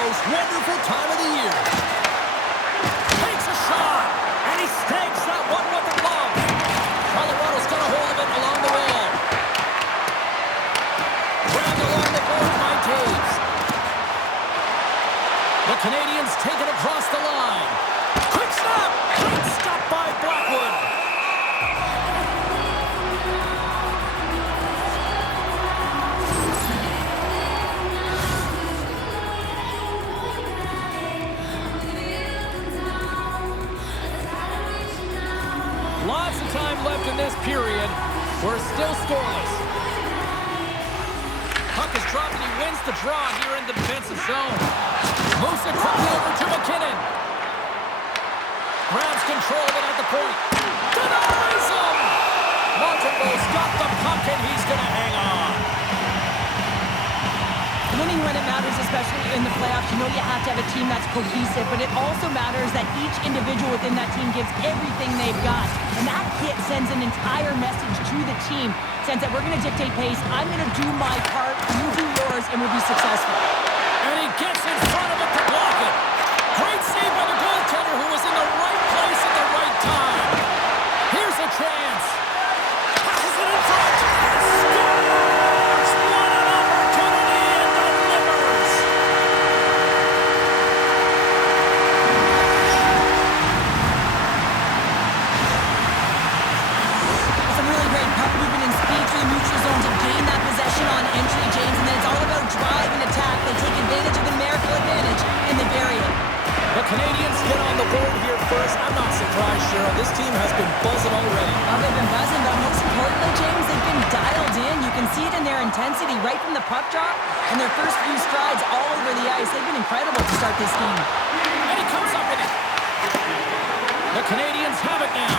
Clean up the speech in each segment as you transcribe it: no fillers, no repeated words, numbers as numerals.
most wonderful time of the year. Takes a shot, and he stakes that one with the glove. Colorado's got a hold of it along the wall. Grabbed along the board by Taves. The Canadians take it across the line. Quick snap! Great stop by Blackwood. Lots of time left in this period. We're still scoreless. Puck is dropped and he wins the draw here in the defensive zone. Moves it quickly over to McKinnon. Grabs control of it at the point. Denies him! Montembeau's got the puck and he's going to hang on. Winning when it matters, especially in the playoffs, you know you have to have a team that's cohesive, but it also matters that each individual within that team gives everything they've got. And that hit sends an entire message to the team, says that we're going to dictate pace, I'm going to do my part, you do yours, and we'll be successful. And he gets in front of it to block it. Great save by the goaltender who was in the right place at the right time. Here's a chance. Passes it in front. And scores! What an opportunity and delivers. Some really great puck movement and speed through the neutral zone to gain that possession on entry, James, and then it's all about drive and attack. They take advantage of the numerical advantage, and they bury it. The Canadians get on the board here first. I'm not surprised, Cheryl. This team has been buzzing already. Oh, they've been buzzing, but most importantly, James, they've been dialed in. You can see it in their intensity right from the puck drop and their first few strides all over the ice. They've been incredible to start this game. And he comes up with it. The Canadians have it now.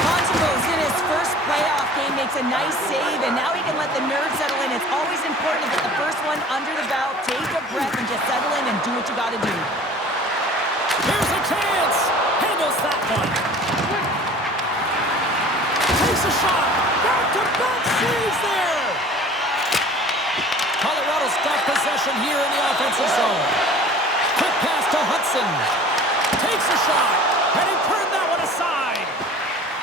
Montembeau's in his first playoff game, makes a nice save, and now he can let the nerves settle in. It's always important to get the first one under the belt, take a breath, and just settle in and do what you got to do. Here's a chance. Handles that one. Takes a shot. Back-to-back saves there. Colorado's got possession here in the offensive zone. Quick pass to Hudson. Takes a shot. And he turned that one aside.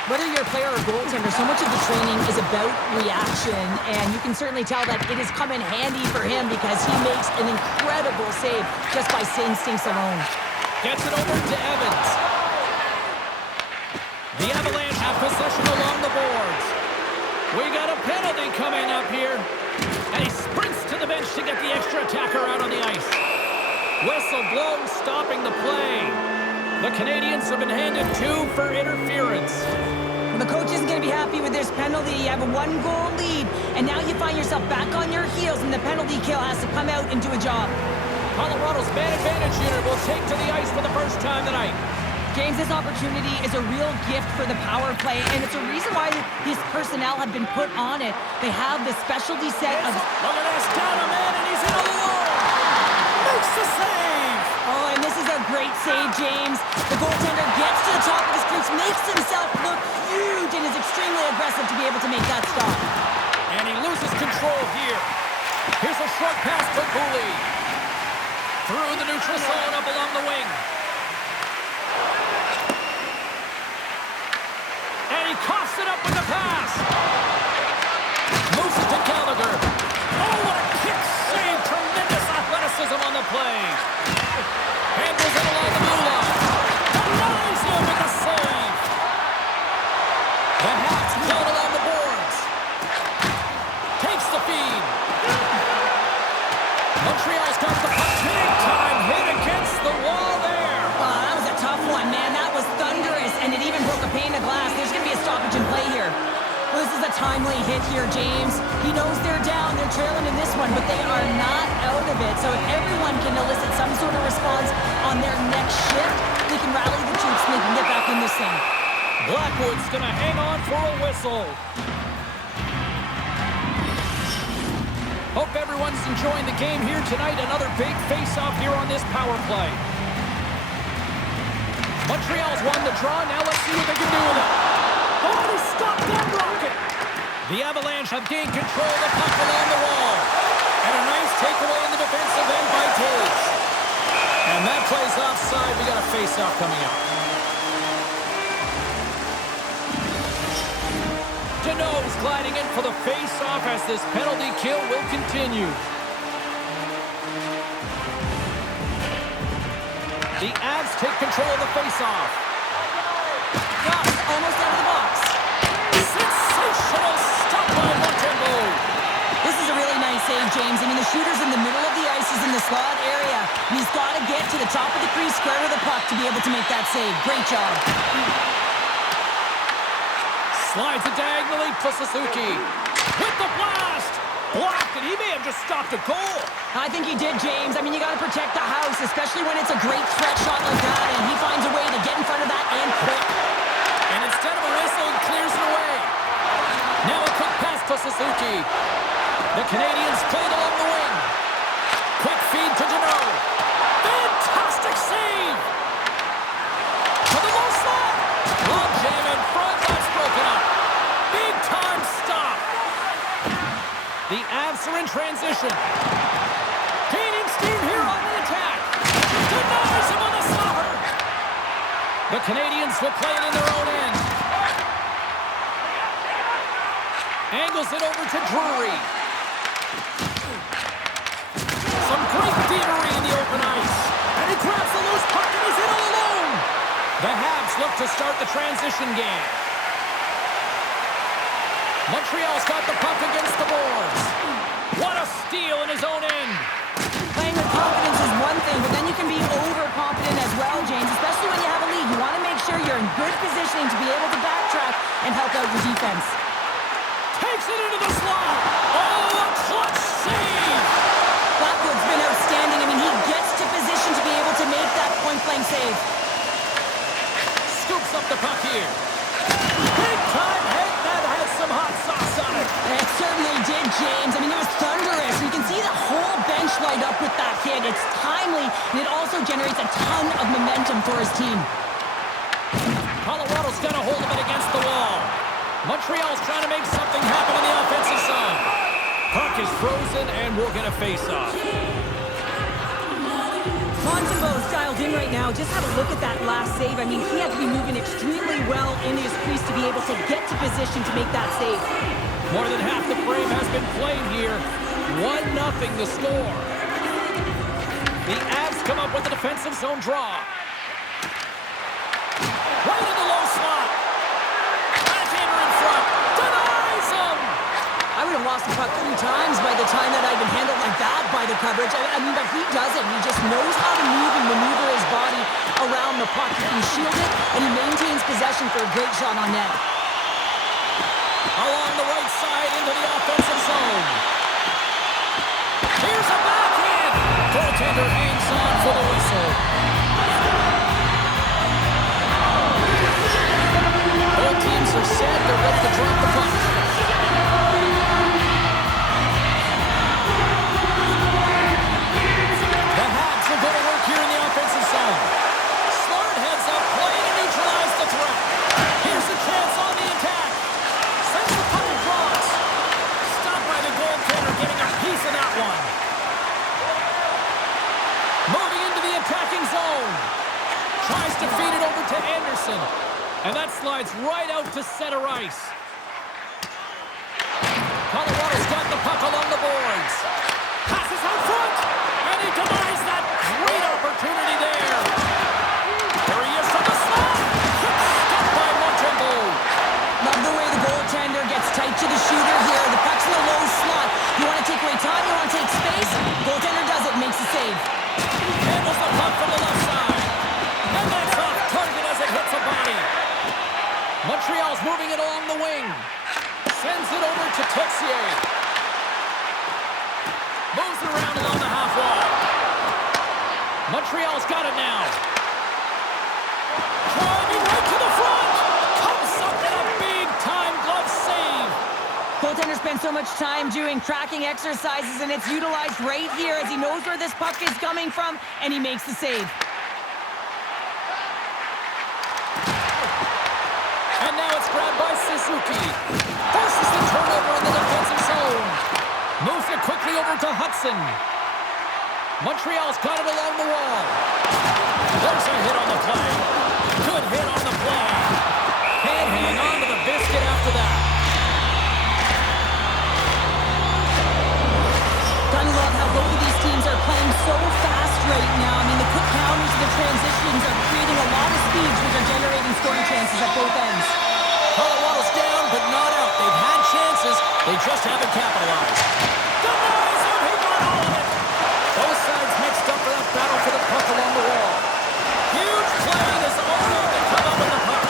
Whether you're a player or goaltender, so much of the training is about reaction, and you can certainly tell that it has come in handy for him because he makes an incredible save just by instincts alone. Gets it over to Evans. The Avalanche have possession along the boards. We got a penalty coming up here. And he sprints to the bench to get the extra attacker out on the ice. Whistle blown, stopping the play. The Canadians have been handed 2 for interference. Well, the coach isn't going to be happy with this penalty. You have a 1-goal lead, and now you find yourself back on your heels, and the penalty kill has to come out and do a job. Colorado's man advantage unit will take to the ice for the first time tonight. James, this opportunity is a real gift for the power play, and it's a reason why these personnel have been put on it. They have the specialty set of... Look at this, down a man, and he's in alone. Makes the save. Oh, and this is a great save, James. The goaltender gets to the top of his crease, makes himself look huge, and is extremely aggressive to be able to make that stop. And he loses control here. Here's a short pass to Cooley. Through the neutral zone, up along the wing. And he coughs it up with the pass. Moves it to Gallagher. Oh, what a kick save. Tremendous athleticism on the play. Handles it along the blue line. Denies him with the save. The Hawks down along the boards. Takes the feed. Montreal's got the puck. Big time hit against the wall there. Oh, that was a tough one, man. That was thunderous, and it even broke a pane of glass. There's going to be a stoppage in play here. Well, this is a timely hit here, James. He knows they're down. They're trailing in this one, but they are not out of it. So if everyone can elicit some sort of response on their next shift, they can rally the troops and they can get back in this thing. Blackwood's going to hang on for a whistle. Hope everyone's enjoying the game here tonight. Another big face-off here on this power play. Montreal's won the draw. Now let's see what they can do with it. Oh, they stopped that rocket. The Avalanche have gained control of the puck along the wall. And a nice takeaway in the defensive end by Taves. that plays offside. We got a face-off coming up. Deneau's gliding in for the face-off as this penalty kill will continue. The Avs take control of the face-off. Gosh, almost out of the box. Sensational stop by Montembeault. This is a really nice save, James. I mean, the shooter's in the middle of the ice. He's in the slot area. And he's got to get to the top of the crease, square with the puck to be able to make that save. Great job. Slides it diagonally to Suzuki. With the blast! Blocked, and he may have just stopped a goal. I think he did, James. I mean, you got to protect the house, especially when it's a great threat shot like that, and he finds a way to get in front of that and quick. And instead of a whistle, he clears it away. Now a quick pass to Suzuki. The Canadians play it along the wing. Quick feed to Deneau. Fantastic save! To the low slot. Long jam in front. That's broken up. Big time stop. The Avs are in transition. Gaining steam here on the attack. Denies him on the stopper. The Canadians will play it in their own end. Angles it over to Drury. Some great thievery in the open ice. And he grabs the loose puck and he's in all alone. The Habs look to start the transition game. Montreal's got the puck against the boards. What a steal in his own end. Playing with confidence is one thing, but then you can be overconfident as well, James, especially when you have a lead. You want to make sure you're in good positioning to be able to backtrack and help out your defense. Takes it into the slot. Oh, a clutch save. Blackwood's been outstanding. I mean, he gets to position to be able to make that point-blank save. Scoops up the puck here. Big time hit that has some hot sauce on it. It certainly did, James. I mean, it was thunderous. You can see the whole bench light up with that hit. It's timely, and it also generates a ton of momentum for his team. Colorado's got a hold of it against the wall. Montreal's trying to make something happen in the offensive zone. Puck is frozen, and we'll get a face-off. Montembeault's dialed in right now. Just have a look at that last save. I mean, he had to be moving extremely well in his crease to be able to get to position to make that save. More than half the frame has been played here. 1-0 the score. The Avs come up with a defensive zone draw. Right in the low slot. Backhander in front. Denies him. I would have lost the puck 3 times by the time that I'd been handled like that by the coverage. I mean, but he doesn't. He just knows how to move and maneuver his body around the puck. He can shield it, and he maintains possession for a great shot on net. Along the right side into the offensive zone. Here's a backhand. Goaltender hangs on for the whistle. Both teams are set. They're ready to drop the puck. The Habs will go to work here in the offensive zone. Smart heads up, play to neutralize the threat. Here's a chance on the attack. Sends the puck across. Stopped by the goaltender, getting a piece of that one. Moving into the attacking zone. Tries to feed it over to Anderson. And that slides right out to center ice. Colorado's got the puck along the boards. Passes out front. And he denies that great opportunity there. There he is from the slot. Stopped by Montembeault. Love the way the goaltender gets tight to the shooter here. The puck's in the low slot. You want to take away time, you want to take space. Goaltender does it, makes the save. Handles the puck from the left side. And that's off target as it hits a body. Montreal's moving it along the wing. Sends it over to Texier. Moves it around along the half wall. Montreal's got it now. Driving right to the front. Comes up in a big-time glove save. Goaltender spends so much time doing tracking exercises, and it's utilized right here as he knows where this puck is coming from, and he makes the save. And now it's grabbed by Suzuki. Forces the turnover in the defensive zone. Moves it quickly over to Hudson. Montreal's got it along the wall. There's a hit on the play. Good hit on the play. Can't hang on to the biscuit after that. Gotta love how both of these teams are playing so fast right now. I mean, the quick counters and the transitions are creating a lot of speeds, which are generating scoring chances at both ends. Colorado's down, but not out. They've had chances. They just haven't capitalized. Denies him. He got all of it. Both sides mixed up for that battle for the puck along the wall. Huge play. This owner to come up with the puck.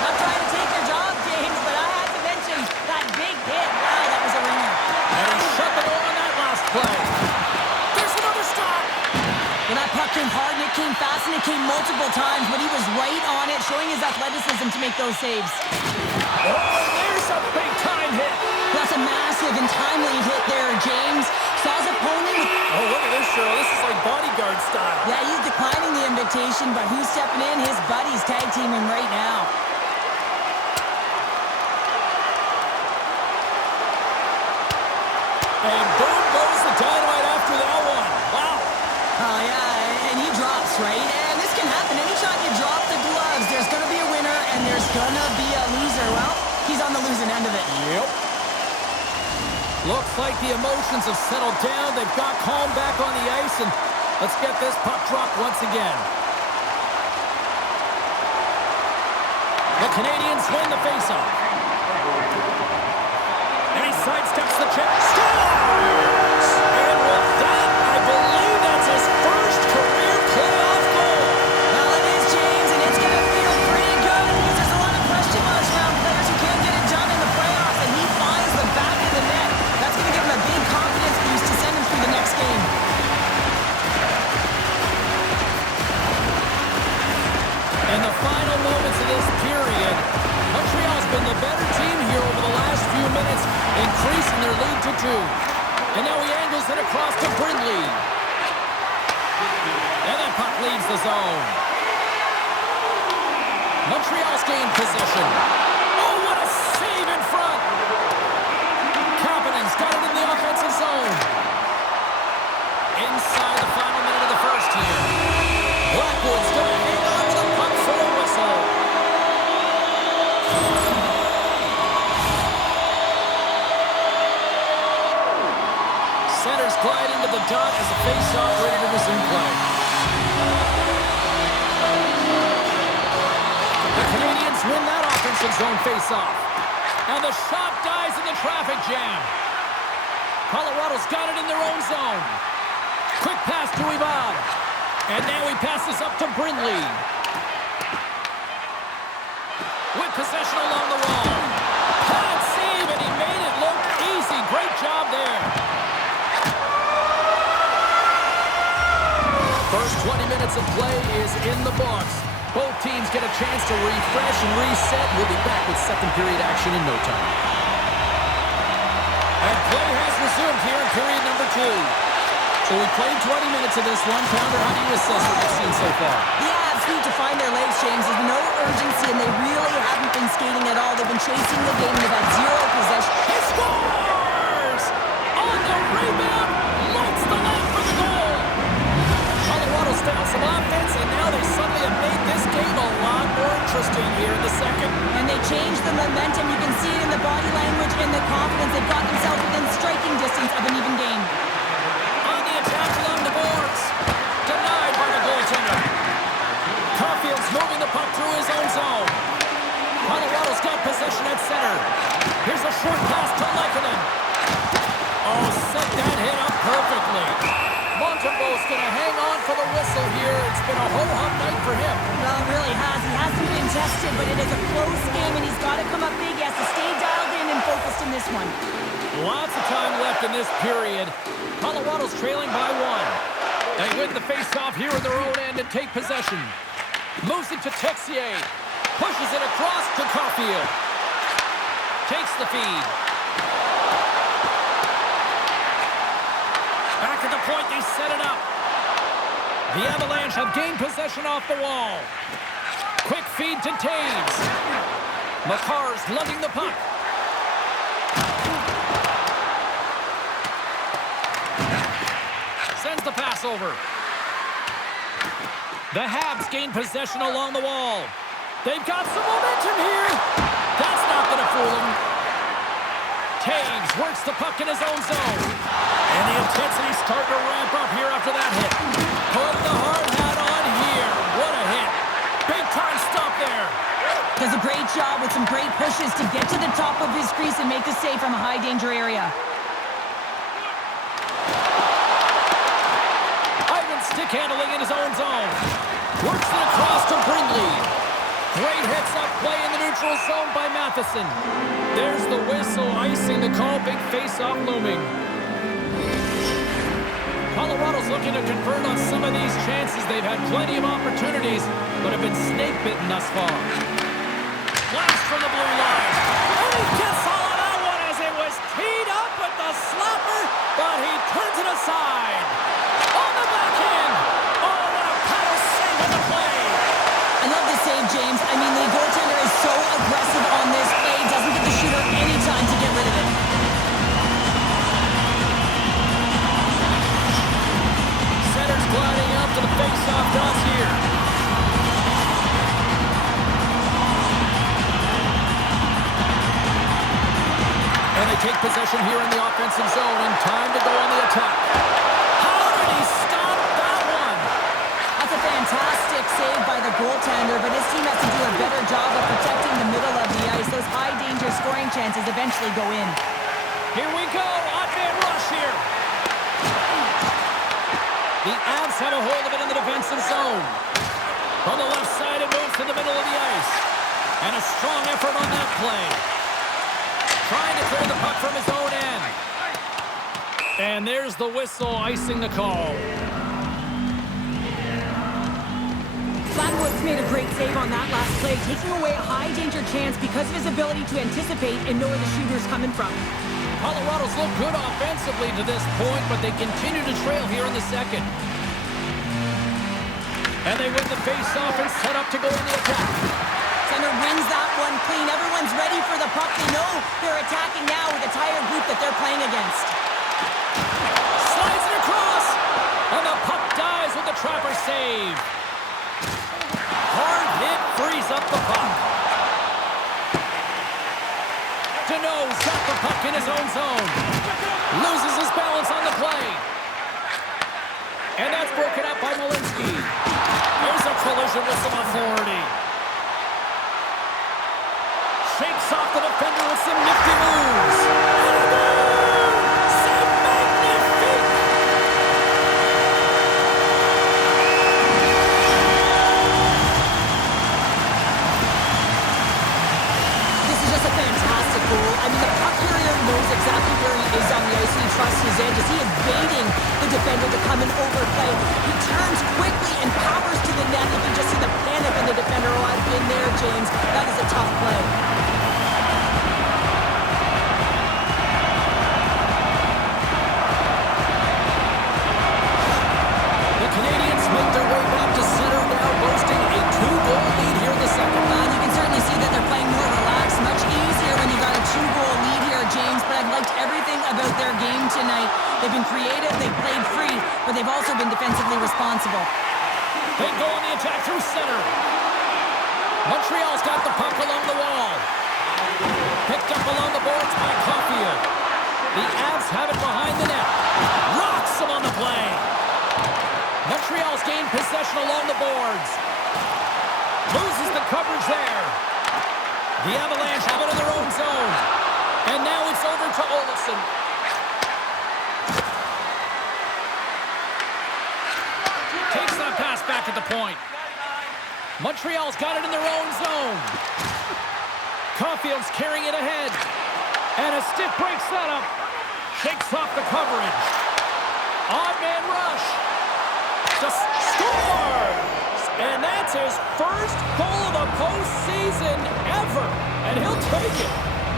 Not trying to take your job, James, but I had to mention that big hit. Wow, that was a ringer. And he shut the door on that last play. There's another stop. Well, that puck came hard and it came fast and it came multiple times, but he was right on it, showing his athleticism to make those saves. Oh, and there's a big-time hit. That's a massive and timely hit there, James. Saw his opponent. Oh, look at this, Cheryl. This is like bodyguard style. Yeah, he's declining the invitation, but who's stepping in? His buddies tag team him right now. And boom goes the dynamite after that one. Wow. Oh, yeah, and he drops, right? And this can happen. Anytime you drop the gloves, there's going to be a winner and there's going to be a loser. Well, he's on the losing end of it. Yep. Looks like the emotions have settled down. They've got calm back on the ice, and let's get this puck dropped once again. The Canadians win the faceoff. And he sidesteps the check. Scores! And with that, I believe that's his first career playoff goal. Well, it is, James, and it's going to feel pretty good because there's a lot of question marks around players who can't get it done in the playoffs, and he finds the back of the net. That's going to give him a big confidence boost to send him through the next game. In the final moments of this period, Montreal's been the better team here over the last few minutes, increasing their lead to 2. And now he angles it across to Brindley. And that puck leaves the zone. Montreal's gained possession. Oh, what a save in front! Kapanen's got it in the offensive zone. Inside the final minute of the first here. Blackwood's going to hang on to the puck for a whistle. Centers glide into the dot as the face-off ready to resume play. The Canadians win that offensive zone face-off. And the shot dies in the traffic jam. Colorado's got it in their own zone. Quick pass to Ivan. And now he passes up to Brindley. With possession along the wall. Hot save, and he made it look easy. Great job there. First 20 minutes of play is in the books. Both teams get a chance to refresh and reset. We'll be back with second period action in no time. And play has resumed here in period number 2. So we played 20 minutes of this one. Pounder, how do you assess what you've seen so far? The Avs need to find their legs, James. There's no urgency, and they really haven't been skating at all. They've been chasing the game. They've had zero possession. He scores! On the rebound, lights the net for the goal. Colorado's found some offense, and now they suddenly have made this game a lot more interesting here in the second. And they changed the momentum. You can see it in the body language and the confidence. They've got themselves within striking distance of an even game. On the attack along the boards. Denied by the goaltender. Caulfield's moving the puck through his own zone. Colorado's got possession at center. Here's a short pass to Lehkonen. Oh, set that hit up perfectly. Montembeau's going to hang on for the whistle here. It's been a ho-hum night for him. Well, it really has. He hasn't been tested, but it is a close game, and he's got to come up big. He has to stay dialed in and focused in this one. Lots of time left in this period. Colorado's trailing by 1. They win the face-off here in their own end and take possession. Moves it to Texier. Pushes it across to Caulfield. Takes the feed. Back at the point, they set it up. The Avalanche have gained possession off the wall. Quick feed to Taves. Makar's lugging the puck. Sends the pass over. The Habs gain possession along the wall. They've got some momentum here. That's not going to fool them. Taves works the puck in his own zone. And the intensity's starting to ramp up here after that hit. Put the hard hat on here. What a hit. Big time stop there. Does a great job with some great pushes to get to the top of his crease and make the save from a high danger area. Ivan stick handling in his own zone. Works it across to Brindley. Great hits-up play in the neutral zone by Matheson. There's the whistle, icing the call. Big face-off looming. Colorado's looking to convert on some of these chances. They've had plenty of opportunities, but have been snake-bitten thus far. Blast from the blue line. And he gets all of that one as it was teed up with the slapper, but he turns it aside. On the backhand. Oh, what a power save on the play. I love the save, James. I mean, the goaltender is so aggressive on this play. Doesn't give the shooter any time to get rid of it. Center's gliding up to the face-off dots here. And they take possession here in the offensive zone, and time to go on the attack. How did he stop that one? That's a fantastic save by the goaltender, but his team has to do a better job of protecting the middle of the ice. Those high-danger scoring chances eventually go in. Here we go, odd-man rush here. The Avs have a hold of it in the defensive zone. From the left side, it moves to the middle of the ice. And a strong effort on that play. Trying to clear the puck from his own end. And there's the whistle, icing the call. Flatwood's made a great save on that last play, taking away a high-danger chance because of his ability to anticipate and know where the shooter's coming from. Colorado's look good offensively to this point, but they continue to trail here in the second. And they win the face-off and set up to go in the attack. Center wins that one clean. Everyone's ready for the puck. They know they're attacking now with the entire group that they're playing against. Slides it across, and the puck dies with the Trapper save. Hard hit frees up the puck. Deneau's got the puck in his own zone. Loses his balance on the play. And that's broken up by Malinsky. There's a collision with some authority. Shakes off the defender with some nifty moves. And a goal! C'est magnifique! This is just a fantastic goal. I mean, the puck carrier knows exactly where he is on the ice, and he trusts his edges. He is baiting the defender to come and overplay. He turns quickly and powers to the net. You can just see the panic in the defender. Oh, I've been there, James. That is a tough play. The Canadians make their way back to center now, boasting a 2-goal lead here in the second. You can certainly see that they're playing more relaxed. Much easier when you got a 2-goal lead here, James. But I've liked everything about their game tonight. They've been creative, they've played free, but they've also been defensively responsible. They go on the attack through center. Montreal's got the puck along the wall. Picked up along the boards by Caulfield. The Avs have it behind the net. Rocks him on the play. Montreal's gained possession along the boards. Loses the coverage there. The Avalanche have it in their own zone. And now it's over to Olofsson. Takes that pass back at the point. Montreal's got it in their own zone. Caulfield's carrying it ahead. And a stick breaks that up. Shakes off the coverage. Odd man rush. Just scores! And that's his first goal of the postseason ever. And he'll take it.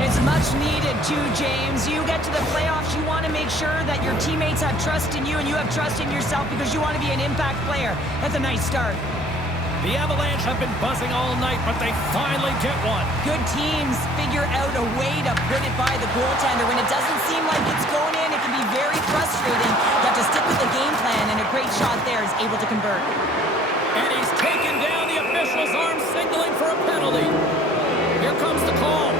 It's much needed too, James. You get to the playoffs, you want to make sure that your teammates have trust in you and you have trust in yourself because you want to be an impact player. That's a nice start. The Avalanche have been buzzing all night, but they finally get one. Good teams figure out a way to put it by the goaltender. When it doesn't seem like it's going in, it can be very frustrating. You have to stick with the game plan, and a great shot there is able to convert. And he whistle his arm, signaling for a penalty. Here comes the call.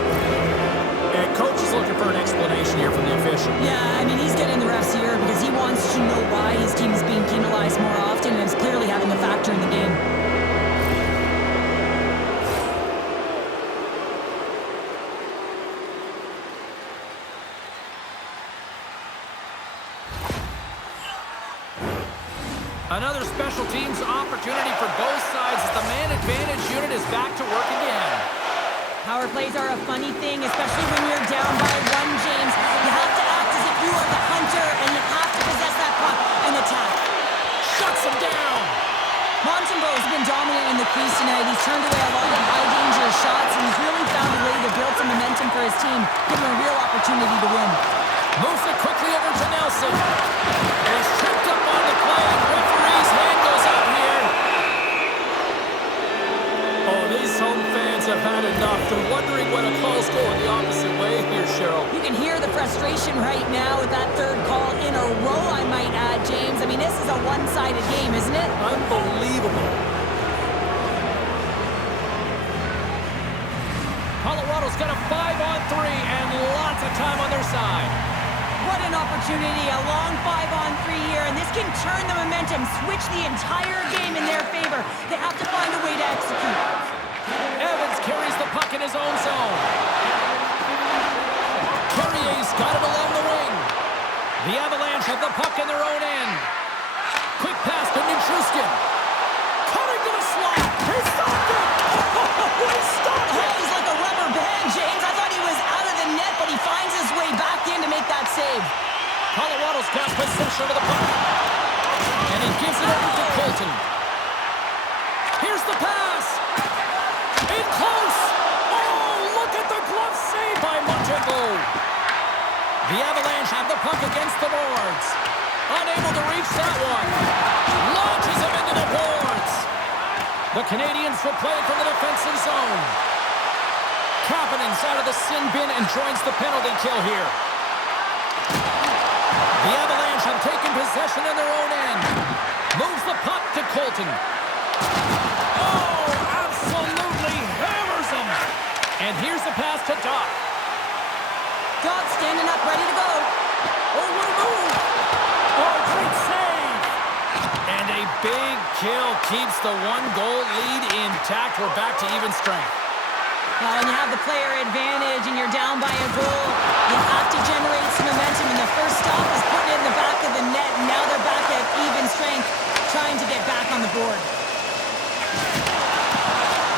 And coach is looking for an explanation here from the official. Yeah, I mean, he's getting the refs here because he wants to know why his team is being penalized more often, and it's clearly having a factor in the game. Another special teams opportunity for both sides as the man advantage unit is back to work again. Power plays are a funny thing, especially when you're down by one, James. You have to act as if you are the hunter, and you have to possess that puck and attack. Shuts him down. Montembeault has been dominant in the crease tonight. He's turned away a lot of high-danger shots, and he's really found a way to build some momentum for his team, give him a real opportunity to win. Moves it quickly over to Nelson. And he's tripped up on the play. Referee's hand goes up here. Oh, these home fans have had enough. They're wondering when a call's going the opposite way here, Cheryl. You can hear the frustration right now with that third call in a row, I might add, James. I mean, this is a one-sided game, isn't it? Unbelievable. Colorado's got a 5-on-3 and lots of time on their side. What an opportunity, a long 5-on-3 here, and this can turn the momentum, switch the entire game in their favor. They have to find a way to execute. Evans carries the puck in his own zone. Carrier's got it along the wing. The Avalanche have the puck in their own end. Quick pass to Nichushkin. Cutting to the slot. He stopped it. He stopped it. He's like a rubber band, James. I thought he was out of the net, but he finds his way back in to make that save. Colorado's got possession of the puck. And he gives it over to Colton. Here's the pass. In close. Oh, look at the glove save by Montembeault. The Avalanche have the puck against the boards. Unable to reach that one. Launches him into the boards. The Canadians will play it from the defensive zone. Kapanen's out of the sin bin and joins the penalty kill here. The Avalanche have taken possession in their own end. Moves the puck to Colton. Oh, absolutely hammers him. And here's the pass to Doc. Doc standing up, ready to go. Oh, what a move. Oh, great save. And a big kill keeps the one-goal lead intact. We're back to even strength. When you have the player advantage and you're down by a goal, you have to generate some momentum, and the first stop is putting it in the back of the net, and now they're back at even strength, trying to get back on the board.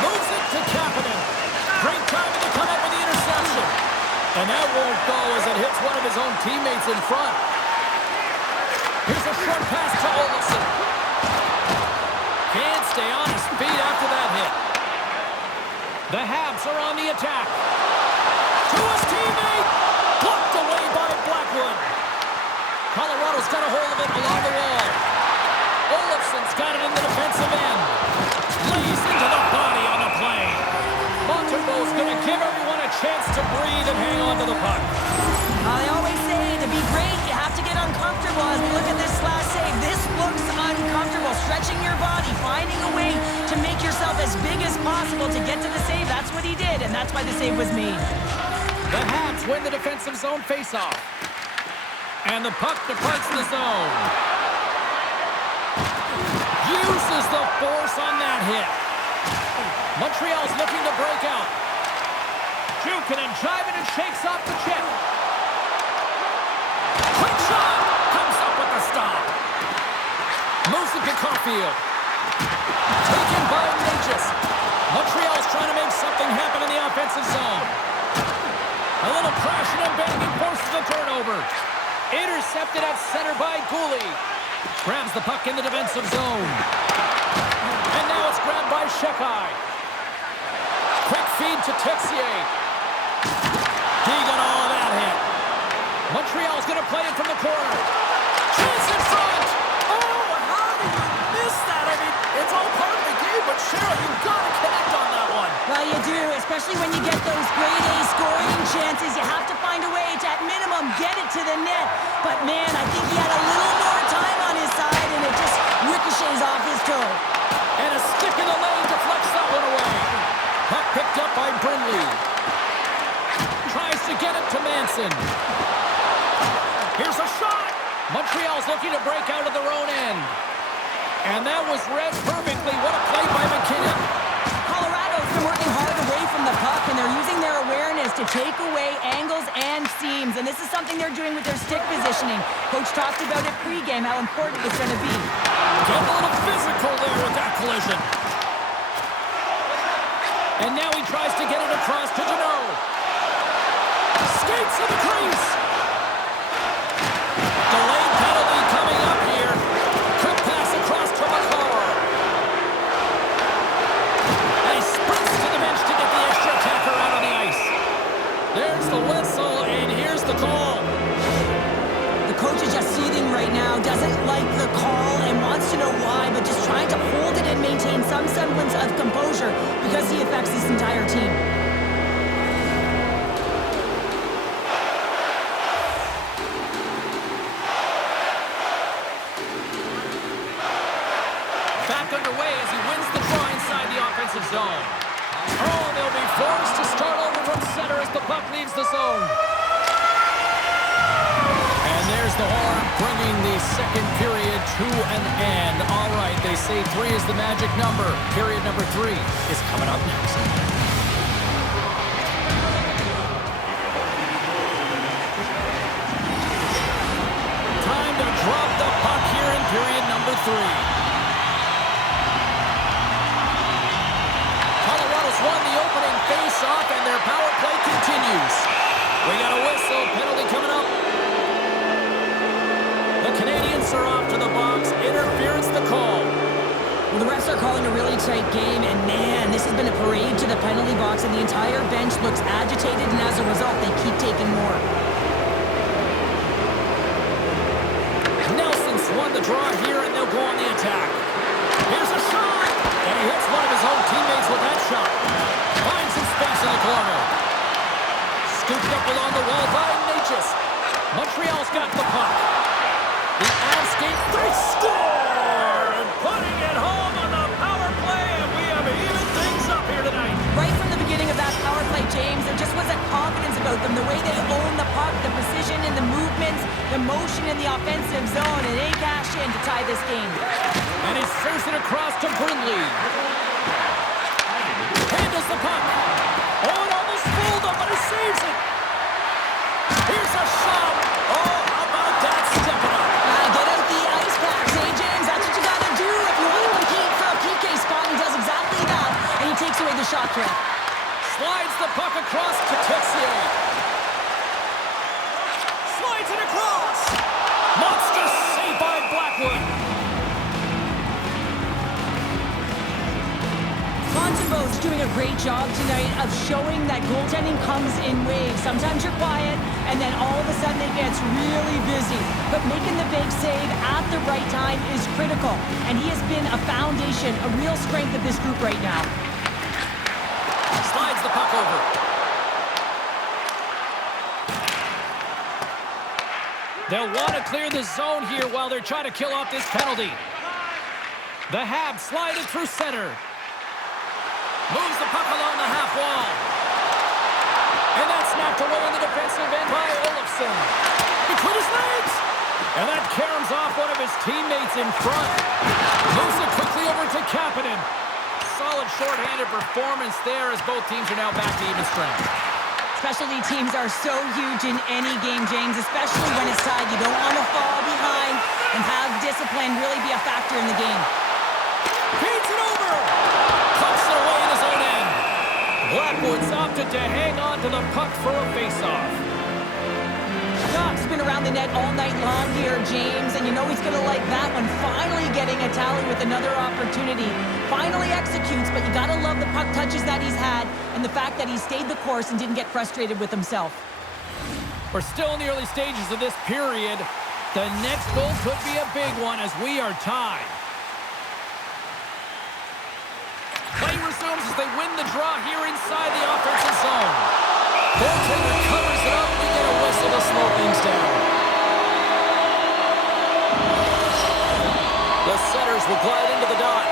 Moves it to Kapanen. Great time to come up with the interception. And that won't go as it hits one of his own teammates in front. Here's a short pass to Olofsson. Can't stay on his feet after that hit. The Habs are on the attack. To his teammate. Blocked away by Blackwood. Colorado's got a hold of it along the wall. Olofsson's got it in the defensive end. Lays into the body on the play. Montembeault's going to give everyone a chance to breathe and hang on to the puck. They always say to be great, you have to get uncomfortable. As we look at this last save, this looks uncomfortable. Stretching your body, finding a way to make yourself as big as possible to get to the save. That's what he did, and that's why the save was made. The Habs win the defensive zone faceoff. And the puck departs the zone. Uses the force on that hit. Montreal's looking to break out. Jukunin driving and shakes off the chip. Quick shot! Comes up with the stop. Moves it to Caulfield. Taken by Natchez. Montreal's trying to make something happen in the offensive zone. A little crashing and banging forces the turnover. Intercepted at center by Cooley. Grabs the puck in the defensive zone. And now it's grabbed by Shekai. Quick feed to Texier. He got all of that hit. Montreal's going to play it from the corner. Chance in front. Oh, how did you miss that? I mean, it's all part of the game, but Cheryl, you've got to connect on that one. Well, you do, especially when you get those grade A scoring chances. You have to find a way to, at minimum, get it to the net. But, man, I think he had a little more time on his side, and it just ricochets off his toe. And a stick in the lane deflects that one Brindley. Tries to get it to Manson. Here's a shot. Montreal's looking to break out of their own end. And that was read perfectly. What a play by McKinnon. Colorado's been working hard away from the puck, and they're using their awareness to take away angles and seams. And this is something they're doing with their stick positioning. Coach talked about it pregame, how important it's going to be. Getting a little physical there with that collision. And now he tries to get it across to Deneau. Skates to the crease. Delayed penalty coming up here. Quick pass across to McCarr. And he sprints to the bench to get the extra attacker out on the ice. There's the whistle, and here's the call. The coach is just seething right now, doesn't like the call and wants to know why, but just trying to hold it and maintain some semblance of composure because he affects this entire team. Back underway as he wins the draw inside the offensive zone. Oh, they'll be forced to start over from center as the puck leaves the zone. And there's the horn, bringing the second period to an end. All right, they say 3 is the magic number. Period number 3 is coming up next. Time to drop the puck here in period number 3. Won the opening face-off, and their power play continues. We got a whistle, penalty coming up. The Canadians are off to the box. Interference the call. Well, the refs are calling a really tight game, and man, this has been a parade to the penalty box, and the entire bench looks agitated, and as a result, they keep taking more. Nelson's won the draw here, and they'll go on the attack. Here's a shot! And he hits one of his own teammates with that shot. Finds some space in the corner. Scooped up along the wall by Natchez. Montreal's got the puck. The Avs skate, they score! And putting it home on the power play, and we have even things up here tonight. Right from the beginning of that power play, James, there just was a confidence about them. The way they own the puck, the precision in the movements, the motion in the offensive zone, and they cash in to tie this game. And he serves it across to Brindley. Handles the puck. Oh, it almost fooled him, but he saves it. Here's a shot. Oh, how about that? Step it up. Get out the ice packs, eh, James? That's what you got to do if you want to compete for a PK spot. He does exactly that, and he takes away the shot threat. Slides the puck across to Texier. Slides it across. Monster save by Blackwood. Montembeault's doing a great job tonight of showing that goaltending comes in waves. Sometimes you're quiet, and then all of a sudden it gets really busy. But making the big save at the right time is critical, and he has been a foundation, a real strength of this group right now. Slides the puck over. They'll want to clear the zone here while they're trying to kill off this penalty. The Habs slide it through center. Moves the puck along the half wall. And that's knocked away in the defensive end by Olofsson. Between his legs. And that caroms off one of his teammates in front. Moves it quickly over to Kapanen. Solid shorthanded performance there as both teams are now back to even strength. Specialty teams are so huge in any game, James, especially when it's tied. You don't want to fall behind and have discipline really be a factor in the game. Feeds it over. Pucks it away in his own end. Blackwood's opted to hang on to the puck for a faceoff. Knox been around the net all night long here, James, and you know he's going to like that one. Finally getting a tally with another opportunity. Finally executes, but you got to love the puck touches that he's had and the fact that he stayed the course and didn't get frustrated with himself. We're still in the early stages of this period. The next goal could be a big one as we are tied. Play resumes as they win the draw here inside the offensive zone. Goaltender covers it up. We get a whistle to slow things down. The setters will glide into the dot.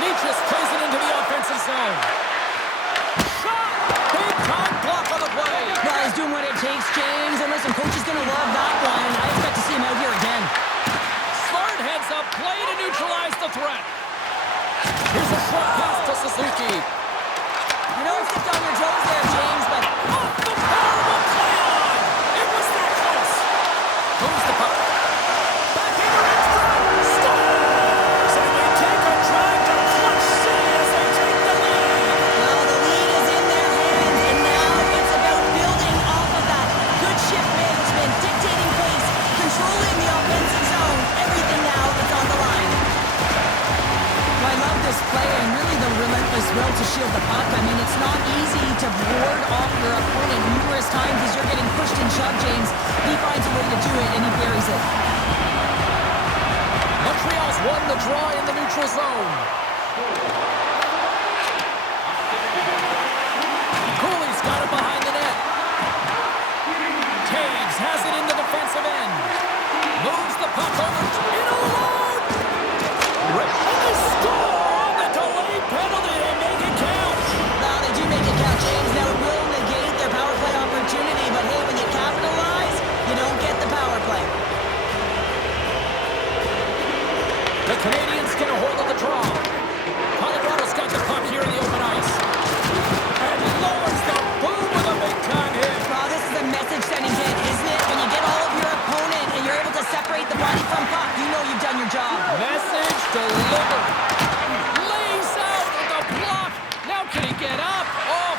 Nietzsche plays it into the offensive zone. Shot! Big time block on the play. Well, he's doing what it takes, James. And listen, coach is going to love that one. I expect to see him out here again. Smart heads up, play to neutralize the threat. Here's a short pass to Suzuki. You know, stepped on your toes there, James, but Off the power play on! It was that close. Moves the puck. Back into its front. Scores! And they take a drive to Clutch City as they take the lead. well, the lead is in their hands, and now it's about building off of that. Good shift management, dictating pace, controlling the offensive zone. Everything now is on the line. Well, I love this play and really the relentless will to shield the puck. I mean, it's not easy to ward off your opponent numerous times as you're getting pushed and shoved, James. He finds a way to do it, and he buries it. Montreal's won the draw in the neutral zone. Cooley's got it behind the net. Taves has it in the defensive end. Moves the puck over in alone. And they score on the delayed penalty. They make it count. Now they do make it count, James. Now it will negate their power play opportunity, but hey, when you capitalize, you don't get the power play. The Canadians get a hold of the draw. Colorado's got the puck here in the open ice. And lowers the boom with a big-time hit. Well, this is a message-sending hit, isn't it? When you get all of your opponent and you're able to separate the body from puck, you know you've done your job. Message delivered. Lays out with the block. Now can he get up? Oh,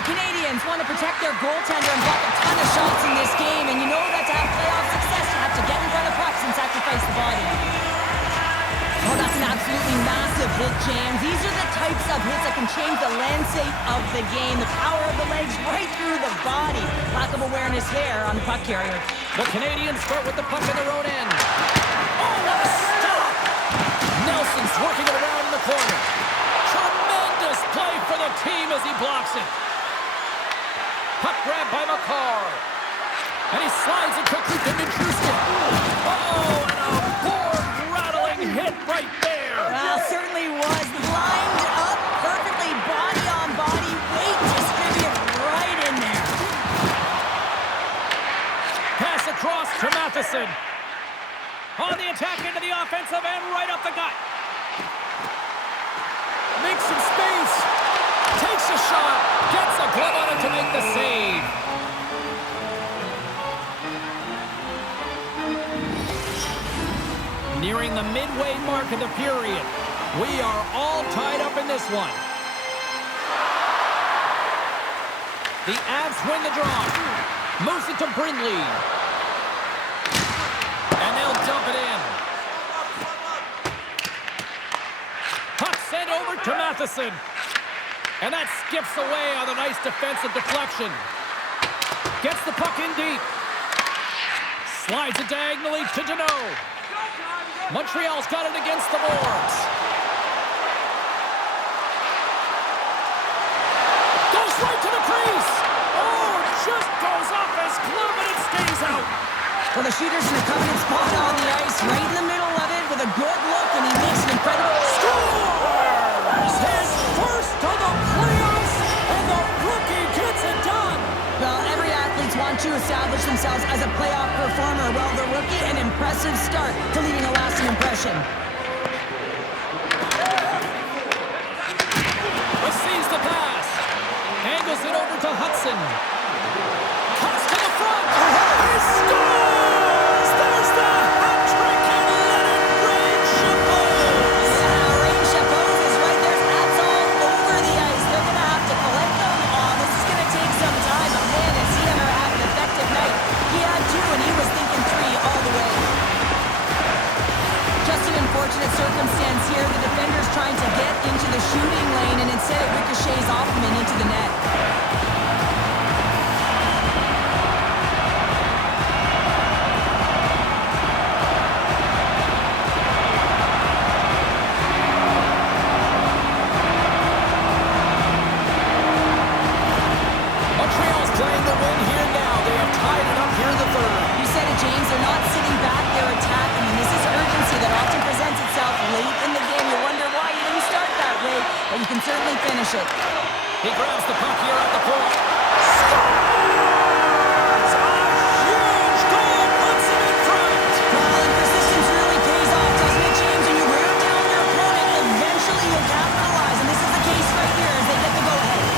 The Canadians want to protect their goaltender and block a ton of shots in this game, and you know that to have playoff success, you have to get in front of pucks and sacrifice the body. Oh, that's an absolutely massive hit, James. These are the types of hits that can change the landscape of the game. The power of the legs right through the body. Lack of awareness there on the puck carrier. the Canadians start with the puck in their own end. Oh, what a stop! Nelson's working it around in the corner. Tremendous play for the team as he blocks it. Puck grab by McCarr. And he slides it quickly to Nichushkin. Oh, and a board-rattling hit right there. Well, certainly was. Lined up perfectly, body on body, weight distributed right in there. Pass across to Matheson. On the attack into the offensive end, right up the gut. Makes some space. Takes a shot. Gets a glove on it to make the save. Nearing the midway mark of the period. We are all tied up in this one. The Avs win the draw. Moves it to Brindley. And they'll dump it in. Puck sent over to Matheson. And that skips away on a nice defensive deflection. Gets the puck in deep. Slides it diagonally to Deneau. Montreal's got it against the boards. Goes right to the crease. Oh, just goes off his glove and it stays out. Well, the shooter's in a coveted spot on the ice, right in the middle of it with a good look, and he makes an incredible Scores! His first to the playoffs, and the rookie gets it done. Well, every athletes want to establish themselves as a playoff performer. Well, the rookie, an impressive start to leaving a lasting impression. Receives the pass. Angles it over to Hudson. Cuts to the front. He scores! There's the hat trick and let it rain Chapeaus. Yeah, Rain Chapeaus is right. There's hats all over the ice. They're going to have to collect them. This is going to take some time, but man, has he ever had an effective night. He had two, and he was thinking three all the way. Just an unfortunate circumstance here. The defender's trying to get into the shooting lane, and instead it ricochets off him and into the net. Montreal's playing the win here now. They have tied it up here in the third. You said it, James. They're not sitting back. They're attacking. And this is urgency that often presents itself late in the game. You wonder why you didn't can certainly finish it. He grabs the puck here at the point. Scores! A huge goal puts him in front. Well, and persistence really pays off, doesn't it, James? When you wear down your opponent, eventually you'll capitalize, and this is the case right here as they get the go-ahead.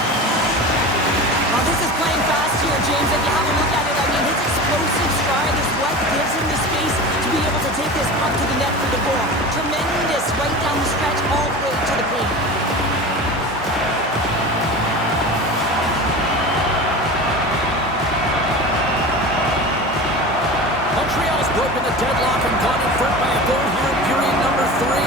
Well, this is playing fast here, James. If you have a look at it, I mean, his explosive stride is what gives him the space to be able to take this puck to the net for the goal. Tremendous right down the stretch all the way to the paint. Montreal's broken the deadlock and gone in front by a goal here in period number 3.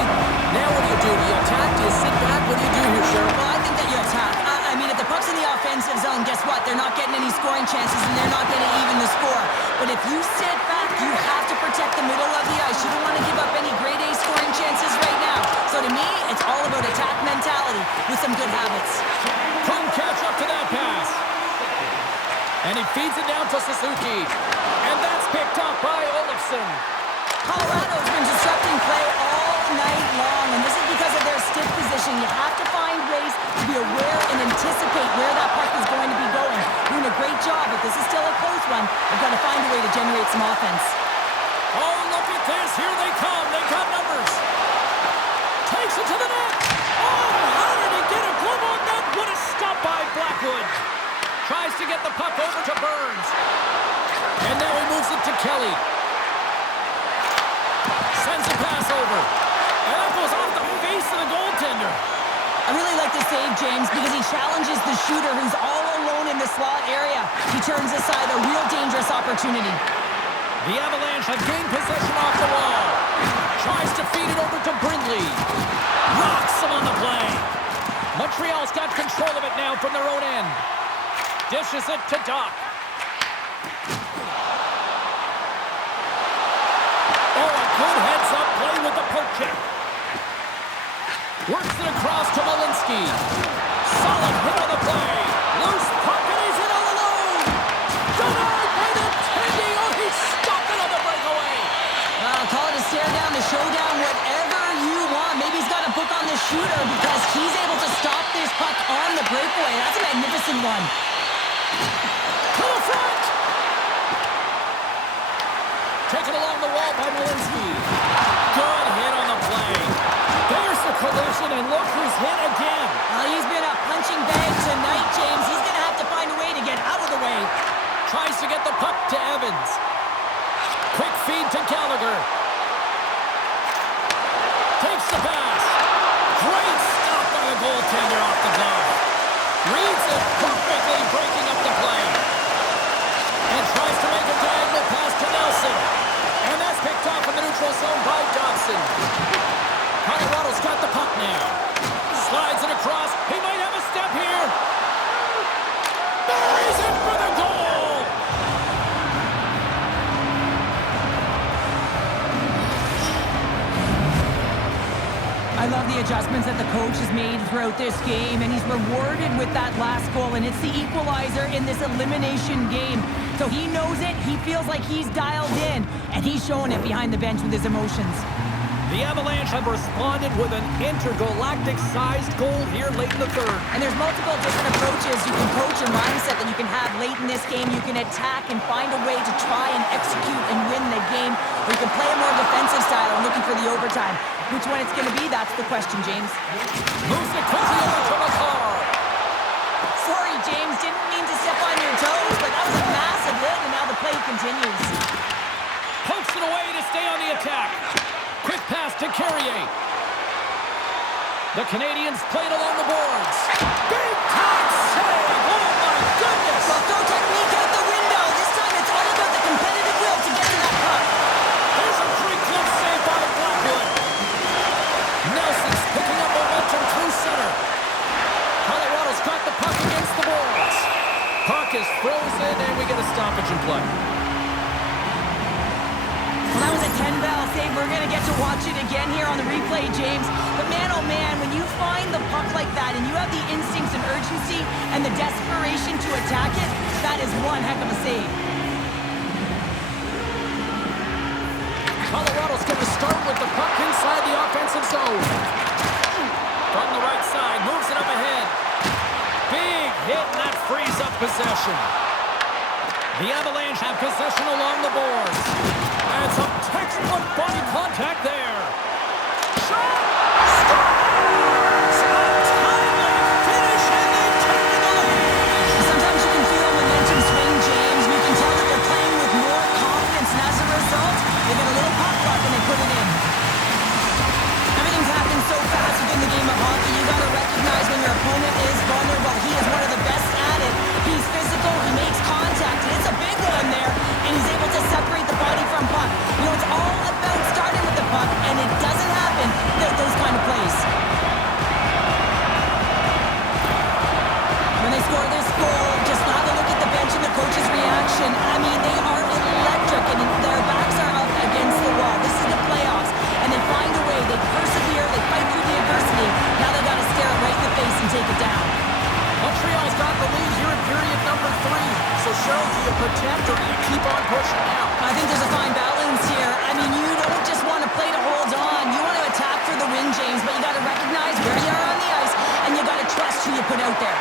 Now what do you do? Do you attack? Do you sit back? What do you do here, Cheryl? Well, I think that you attack. I mean, if the puck's in the offensive zone, guess what? They're not getting any scoring chances, and they're not going to even the score. But if you sit back, you have to protect the middle of the ice. You don't want to give up any grade A scoring chances right now. So to me, it's all about attack mentality with some good habits. Couldn't catch up to that pass. And he feeds it down to Suzuki. And that's picked up by Olofsson. Colorado's been disrupting play all night long, and this is because of their stiff position. You have to find ways to be aware and anticipate where that puck is going to be going. Doing a great job, but this is still a close one. They've got to find a way to generate some offense. Oh, look at this. Here they come. They got numbers. Takes it to the net. Oh, how did he get a glove on that? What a stop by Blackwood. Tries to get the puck over to Burns. And now he moves it to Kelly. Sends a pass over. And that goes off the face of the goaltender. I really like this save, James, because he challenges the shooter who's all alone in the slot area. He turns aside a real dangerous opportunity. The Avalanche have gained possession off the wall. Tries to feed it over to Brindley. Rocks him on the play. Montreal's got control of it now from their own end. Dishes it to Doc. Oh, a good heads-up play with the poke check. Works it across to Malinsky. Solid hit on the play. Loose puck, and he's in all alone. Denied by the Tendy. Oh, he stopped it on the breakaway. Call it a stare down, a showdown, whatever you want. Maybe he's got a book on the shooter because he's able to stop this puck on the breakaway. That's a magnificent one. To the front. Taken along the wall by Malinsky. Good hit on the play. There's the collision, and look who's hit again. He's been a punching bag tonight, James. He's going to have to find a way to get out of the way. Tries to get the puck to Evans. Quick feed to Gallagher. Takes the pass. Great stop by the goaltender off the glove. Reads it perfectly, breaking up the play. And tries to make a diagonal pass to Nelson. And that's picked off in the neutral zone by Dobson. Colorado's got the puck now. Slides it across. He might have a step here. Buries it for the goal. I love the adjustments that the coach has made throughout this game, and he's rewarded with that last goal, and it's the equalizer in this elimination game. So he knows it, he feels like he's dialed in, and he's showing it behind the bench with his emotions. The Avalanche have responded with an intergalactic-sized goal here late in the third. And there's multiple different approaches you can coach your mindset that you can have late in this game. You can attack and find a way to try and execute and win the game. Or you can play a more defensive style and looking for the overtime. Which one it's going to be, that's the question, James. Moves it quickly over to McCarr. Sorry, James, didn't mean to step on your toes, but that was a massive hit, and now the play continues. Pokes it away to stay on the attack. Quick pass to Carrier. The Canadians played along the boards. Big time save! Oh my goodness! Well, throw technique out the window. This time it's all about the competitive will to get to that puck. There's a free club save by Blackwood. Nelson's picking up momentum through center. Colorado's got the puck against the boards. Puck is frozen, and we get a stoppage in play. Well, that was a 10-bell save. We're going to get to watch it again here on the replay, James. But man, oh man, when you find the puck like that and you have the instincts and urgency and the desperation to attack it, that is one heck of a save. Colorado's going to start with the puck inside the offensive zone. From the right side, moves it up possession. The Avalanche have possession along the boards. And some textbook body contact there. Shot! Scores! A timely finish, and they've taken the lead. Sometimes you can feel momentum swing, James. You can tell that they're playing with more confidence, and as a result, they get a little pop luck and they put it in. Everything's happening so fast within the game of hockey. You got to recognize when your opponent is vulnerable. He is one of the best at it. He's physical, he makes contact, and it's a big one there, and he's able to separate the body from puck. You know, it's all about starting with the puck, and it doesn't happen without those kind of plays. When they score this goal, just have a look at the bench and the coach's reaction. I mean, they are electric, and their backs are up against the wall. This is the playoffs, and they find a way. They persevere, they fight through the adversity. Now they got to stare it right in the face and take it down. Montreal's got the lead here in period number 3. So, Cheryl, do you protect or do you keep on pushing now? I think there's a fine balance here. I mean, you don't just want to play to hold on. You want to attack for the win, James, but you got to recognize where you are on the ice, and you got to trust who you put out there.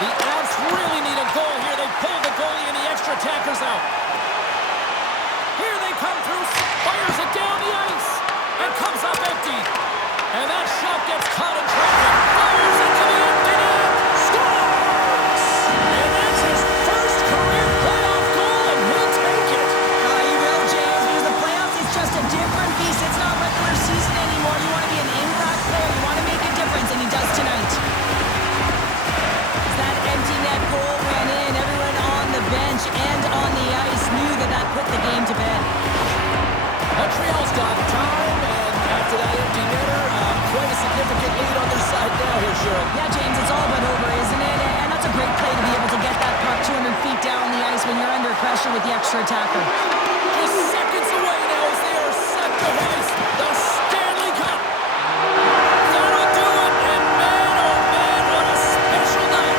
The Avs really need a goal here. They pull the goalie and the extra attackers out. Here they come through, fires it down the ice, and comes up empty. And that shot gets caught in traffic. Fires into the empty net. Scores! And that's his first career playoff goal, and he'll take it. You will, James, because the playoffs is just a different beast. It's not regular season anymore. You want to be an impact player. You want to make a difference, and he does tonight. As that empty net goal went in, everyone on the bench and on the ice knew that that put the game to bed. Montreal's got time, and after that empty netter, quite a significant lead on their side now here, Cheryl. Yeah, James, it's all but over, isn't it? And that's a great play to be able to get that puck 200 feet down the ice when you're under pressure with the extra attacker. Just seconds away now as they are set to hoist the Stanley Cup. That'll do it, and man, oh man, what a special night.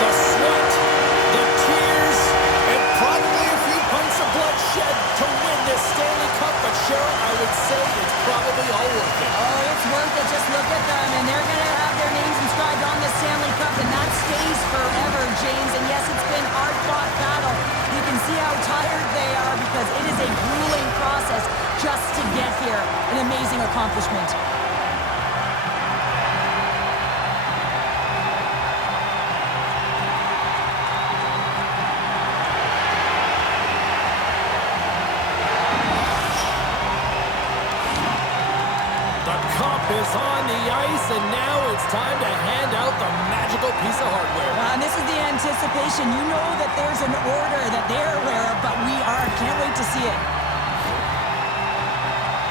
The sweat, the tears, and probably a few pints of blood shed to win this Stanley Cup, but Cheryl, I would say it's probably all worth it. Oh, it's worth it. Just look at them, and they're going to have their names inscribed on the Stanley Cup, and that stays forever, James. And yes, it's been a hard-fought battle. You can see how tired they are because it is a grueling process just to get here. An amazing accomplishment. The cup is on the ice, and now it's time to hand out the magical piece of hardware. And this is the anticipation. You know that there's an order that they're aware of, but we are. Can't wait to see it.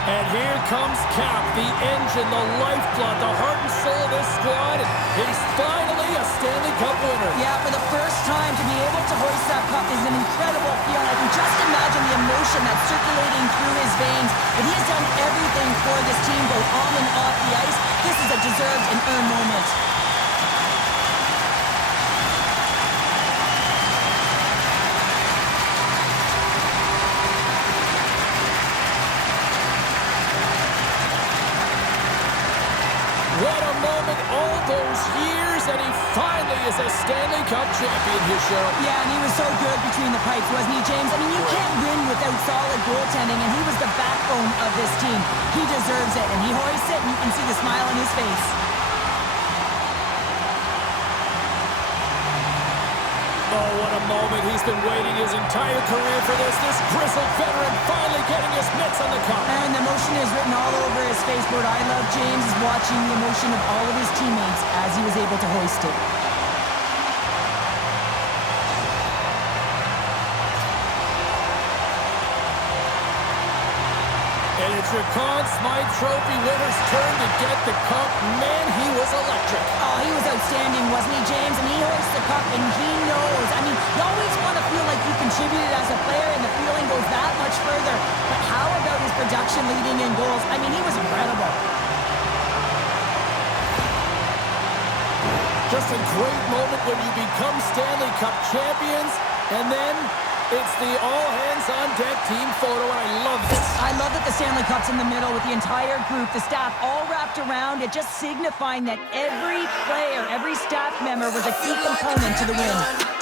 And here comes Cap, the engine, the lifeblood, the heart and soul of this squad. He's finally a Stanley Cup winner. Yeah, for the first time to be able to hoist that cup is an incredible feeling. I can just imagine the emotion that's circulating through his veins. But he has done everything for this team, both on and off the ice. This is a deserved and earned moment. What a moment, all those years, and he finally is a Stanley Cup champion here, Cheryl. Yeah, and he was so good between the pipes, wasn't he, James? I mean, you can't win without solid goaltending, and he was the backbone of this team. He deserves it, and he hoists it, and you can see the smile on his face. Oh, what a moment. He's been waiting his entire career for this. This grizzled veteran finally getting his mitts on the cup. And the emotion is written all over his face. What I love, James, is watching the emotion of all of his teammates as he was able to hoist it. And it's your Conn Smythe Trophy winner's turn to get the cup. Man, he was electric. Oh, he was outstanding, wasn't he, James? I mean, he hoists the cup, and he knows. I mean, you always want to feel like you contributed as a player, and the feeling goes that much further. But how about his production leading in goals? I mean, he was incredible. Just a great moment when you become Stanley Cup champions, and then It's the all-hands-on-deck team photo, and I love this. I love that the Stanley Cup's in the middle with the entire group, the staff all wrapped around it, just signifying that every player, every staff member was a key component to the win.